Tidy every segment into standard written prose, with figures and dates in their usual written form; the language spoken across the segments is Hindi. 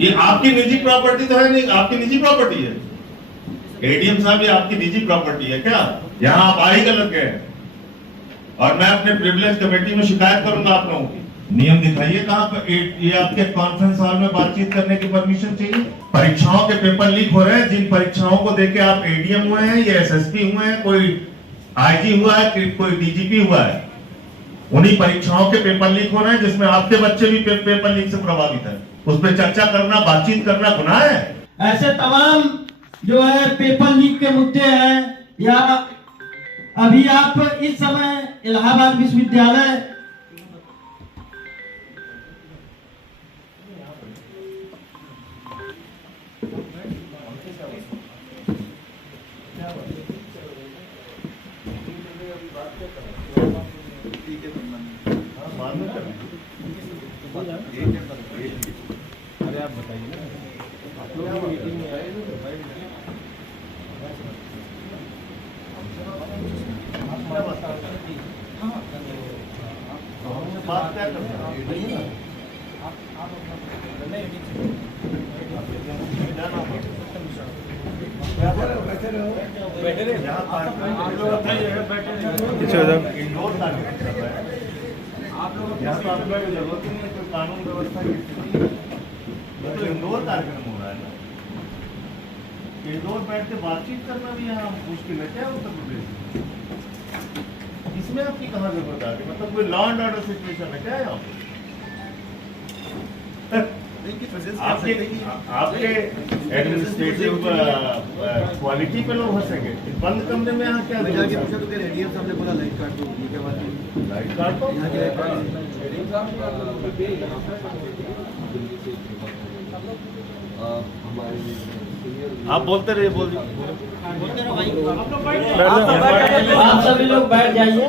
ये आपकी निजी प्रॉपर्टी तो है नहीं, आपकी निजी प्रॉपर्टी है। एडीएम साहब ये आपकी निजी प्रॉपर्टी है क्या? यहाँ आप आ ही गलत गए और मैं अपने प्रिविलेज कमेटी में शिकायत करूंगा आप लोगों की। नियम दिखाइए कहाँ पर ये आपके कॉन्फ्रेंस हॉल में बातचीत करने की परमिशन चाहिए। परीक्षाओं के पेपर लीक हो रहे हैं, जिन परीक्षाओं को देके आप एडीएम हुए हैं या एसएसपी हुए हैं, कोई आईजी हुआ है, कोई डीजीपी हुआ है, उन्हीं परीक्षाओं के पेपर लीक हो रहे हैं जिसमें आपके बच्चे भी पेपर लीक से प्रभावित है। उस पर चर्चा करना, बातचीत करना गुनाह है। ऐसे तमाम जो है पेपर लीक के मुद्दे हैं, या अभी आप इस समय इलाहाबाद विश्वविद्यालय अरे आप बताइए ना, आप लोग मीटिंग में आए तो बात क्या करते हैं? यहाँ तो आप लोगों की जरूरत ही नहीं है, कोई कानून व्यवस्था की तो इंडोर कार्यक्रम हो रहा है ना। इंडोर बैठ के बातचीत करना भी यहाँ मुश्किल है क्या उत्तर प्रदेश में? इसमें आपकी कहाँ जरूरत आ रही? मतलब कोई लॉ एंड ऑर्डर सिचुएशन है क्या यहाँ पे? आपके एडमिनिस्ट्रेटिव क्वालिटी पे लोग हंसेंगे। बंद कमरे में यहाँ क्या जाके पूछा तो एडीएम साहब ने बोला लाइट काट दो, ये क्या बात है? लाइट काट दो। आप बोलते रहिए, बोलते रहो भाई। आप सभी लोग बैठ जाइए।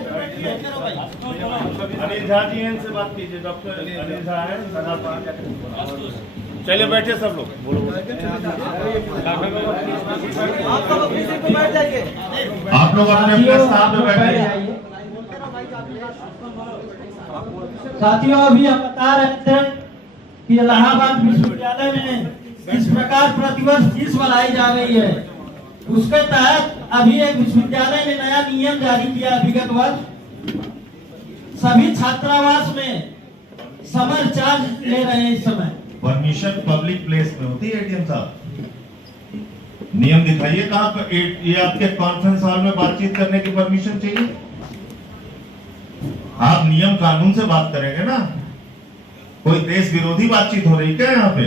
अनिल झा जी हैं, इनसे बात कीजिए। डॉक्टर अनिल झा है। चलिए बैठे सब लोग, बोलो। आप लोग अपने स्थान पे बैठे। साथियों, अभी हम बता रहे थे कि इलाहाबाद विश्वविद्यालय में किस प्रकार प्रतिवर्ष फीस बढ़ाई जा रही है, उसके तहत अभी एक विश्वविद्यालय ने नया नियम जारी किया। विगत वर्ष सभी छात्रावास में समर चार्ज ले रहे हैं। इस समय परमिशन पब्लिक प्लेस में होती है एडीएम साहब। नियम दिखाइए कहाँ पर ये आपके कॉन्फ्रेंस हॉल में बातचीत करने की परमिशन चाहिए। आप नियम कानून से बात करेंगे ना। कोई देश विरोधी बातचीत हो रही क्या यहाँ पे?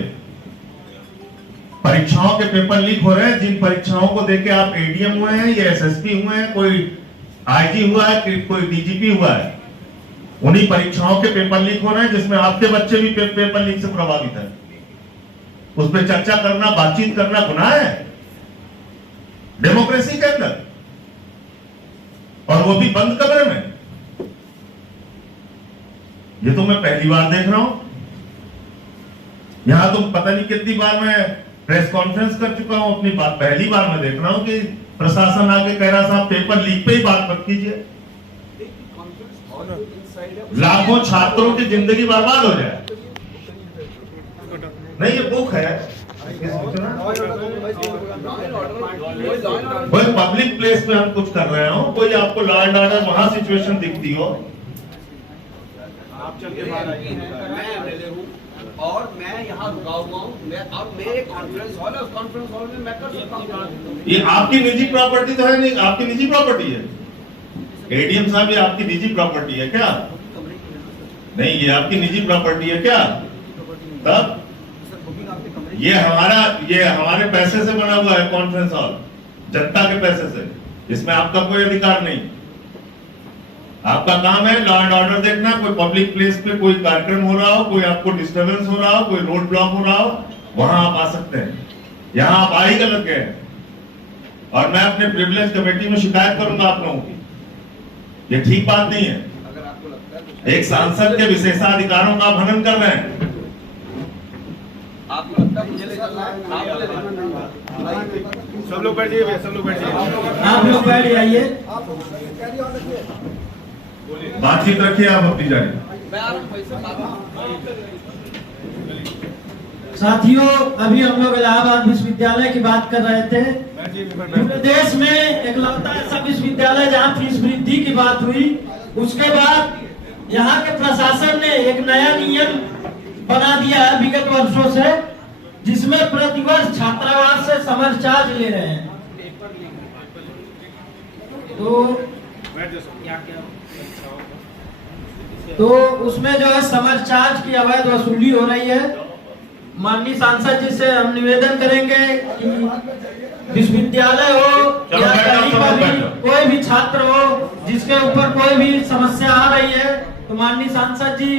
परीक्षाओं के पेपर लीक हो रहे हैं, जिन परीक्षाओं को देके आप एडीएम हुए हैं या एसएसपी हुए हैं, कोई आईजी हुआ है, कोई डीजीपी हुआ है, उन्हीं परीक्षाओं के पेपर लीक हो रहे हैं जिसमें आपके बच्चे भी पेपर लीक से प्रभावित है। उस पर चर्चा करना, बातचीत करना गुनाह है डेमोक्रेसी के अंदर, और वो भी बंद कमरे में। ये तो मैं पहली बार देख रहा हूं। यहां तो पता नहीं कितनी बार मैं प्रेस कॉन्फ्रेंस कर चुका हूं, अपनी बात पहली बार मैं देख रहा हूं कि प्रशासन आके कह रहा साहब पेपर लीक पे ही बात मत कीजिए। लाखों छात्रों की जिंदगी बर्बाद हो जाए। नहीं, ये बुक है। कोई पब्लिक प्लेस में हम कुछ कर रहे हो, कोई आपको लॉ एंड ऑर्डर वहां सिचुएशन दिखती हो, आप चल के बाहर आइए। मैं एमएलए हूँ और मैं यहाँ रुका हुआ हूँ। अब मेरे कॉन्फ्रेंस हॉल है, उस कॉन्फ्रेंस हॉल में मैं कर सकता हूँ। ये आपकी निजी प्रॉपर्टी तो है नहीं, आपकी निजी प्रॉपर्टी है। एडीएम साहब ये आपकी निजी प्रॉपर्टी है क्या? नहीं, ये आपकी निजी प्रॉपर्टी है क्या? तब ये हमारे पैसे से बना हुआ है कॉन्फ्रेंस हॉल, जनता के पैसे से। इसमें आपका कोई अधिकार नहीं। आपका काम है लॉ एंड ऑर्डर देखना। कोई पब्लिक प्लेस पे कोई कार्यक्रम हो रहा हो, कोई आपको डिस्टर्बेंस हो रहा हो, कोई रोड ब्लॉक हो रहा हो, वहां आप आ सकते हैं। यहाँ आप आ ही गलत गए और मैं अपने प्रिविलेज कमेटी में शिकायत करूंगा आप लोगों की। ये ठीक बात नहीं है। अगर आपको लगता है एक सांसद के विशेषाधिकारों का हनन कर रहे हैं। आपको लगता है मुझे ले चलना है, सब लोग बैठ जाइए, सब लोग बैठ जाइए। आप लोग बैठ जाइए। बातचीत रखिए आप अपनी जाए। मैं आप पैसे साथियों, अभी हम लोग इलाहाबाद विश्वविद्यालय की बात कर रहे थे। पूरे देश में एकलौता ऐसा विश्वविद्यालय जहां फीस वृद्धि की बात हुई, उसके बाद यहाँ के प्रशासन ने एक नया नियम बना दिया है विगत वर्षों से, जिसमें प्रतिवर्ष छात्रावास से समर चार्ज ले रहे हैं। तो उसमें जो है समर चार्ज की अवैध वसूली हो रही है। माननीय सांसद जी से हम निवेदन करेंगे कि विश्वविद्यालय हो या कहीं पर भी कोई भी छात्र हो जिसके ऊपर कोई भी समस्या आ रही है, तो माननीय सांसद जी